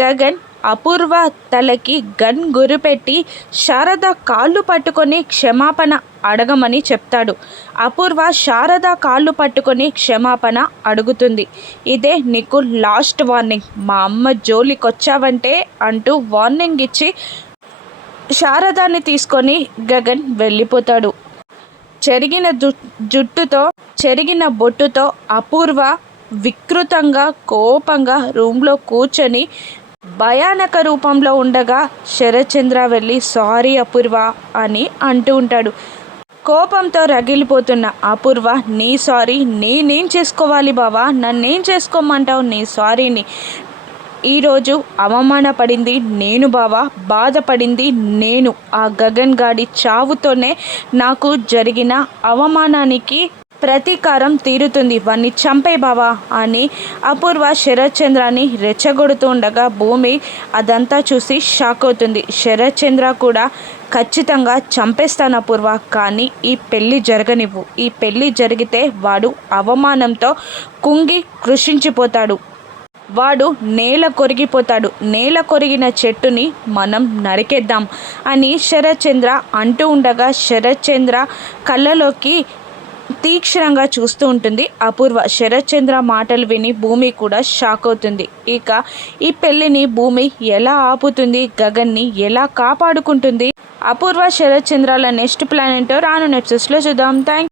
గగన్ అపూర్వ తలకి గన్ గురిపెట్టి శారద కాళ్ళు పట్టుకొని క్షమాపణ అడగమని చెప్తాడు. అపూర్వ శారద కాళ్ళు పట్టుకొని క్షమాపణ అడుగుతుంది. ఇదే నీకు లాస్ట్ వార్నింగ్. మా అమ్మ జోలికొచ్చావంటే అంటూ వార్నింగ్ ఇచ్చి శారదాన్ని తీసుకొని గగన్ వెళ్ళిపోతాడు. చెరిగిన జు జుట్టుతో చెరిగిన బొట్టుతో అపూర్వ వికృతంగా కోపంగా రూమ్లో కూర్చొని భయానక రూపంలో ఉండగా శరత్చంద్ర వెళ్ళి సారీ అపూర్వ అని అంటూ ఉంటాడు. కోపంతో రగిలిపోతున్న అపూర్వ నీ సారీ నేనేం చేసుకోవాలి బావా? నన్నేం చేసుకోమంటావు నీ సారీని? ఈరోజు అవమానపడింది నేను బావా బాధపడింది నేను. ఆ గగన్ గాడి చావుతోనే నాకు జరిగిన అవమానానికి ప్రతీకారం తీరుతుంది. వాణ్ణి చంపే బావా అని అపూర్వ శరత్చంద్రాన్ని రెచ్చగొడుతూ ఉండగా భూమి అదంతా చూసి షాక్ అవుతుంది. శరత్చంద్ర కూడా ఖచ్చితంగా చంపేస్తాను అపూర్వ కానీ ఈ పెళ్ళి జరగనివ్వు. ఈ పెళ్ళి జరిగితే వాడు అవమానంతో కుంగి కృషించిపోతాడు. వాడు నేల కొరిగిపోతాడు. నేల కొరిగిన చెట్టుని మనం నరికేద్దాం అని శరత్చంద్ర అంటూ ఉండగా శరత్చంద్ర కళ్ళలోకి తీక్షణంగా చూస్తూ ఉంటుంది. అపూర్వ శరత్చంద్ర మాటలు విని భూమి కూడా షాక్ అవుతుంది. ఇక ఈ పెళ్ళిని భూమి ఎలా ఆపుతుంది? గగన్ని ఎలా కాపాడుకుంటుంది? అపూర్వ శరత్చంద్రాల నెక్స్ట్ ప్లాన్ ఏంటో రాను నెప్సెస్లో చూద్దాం. థ్యాంక్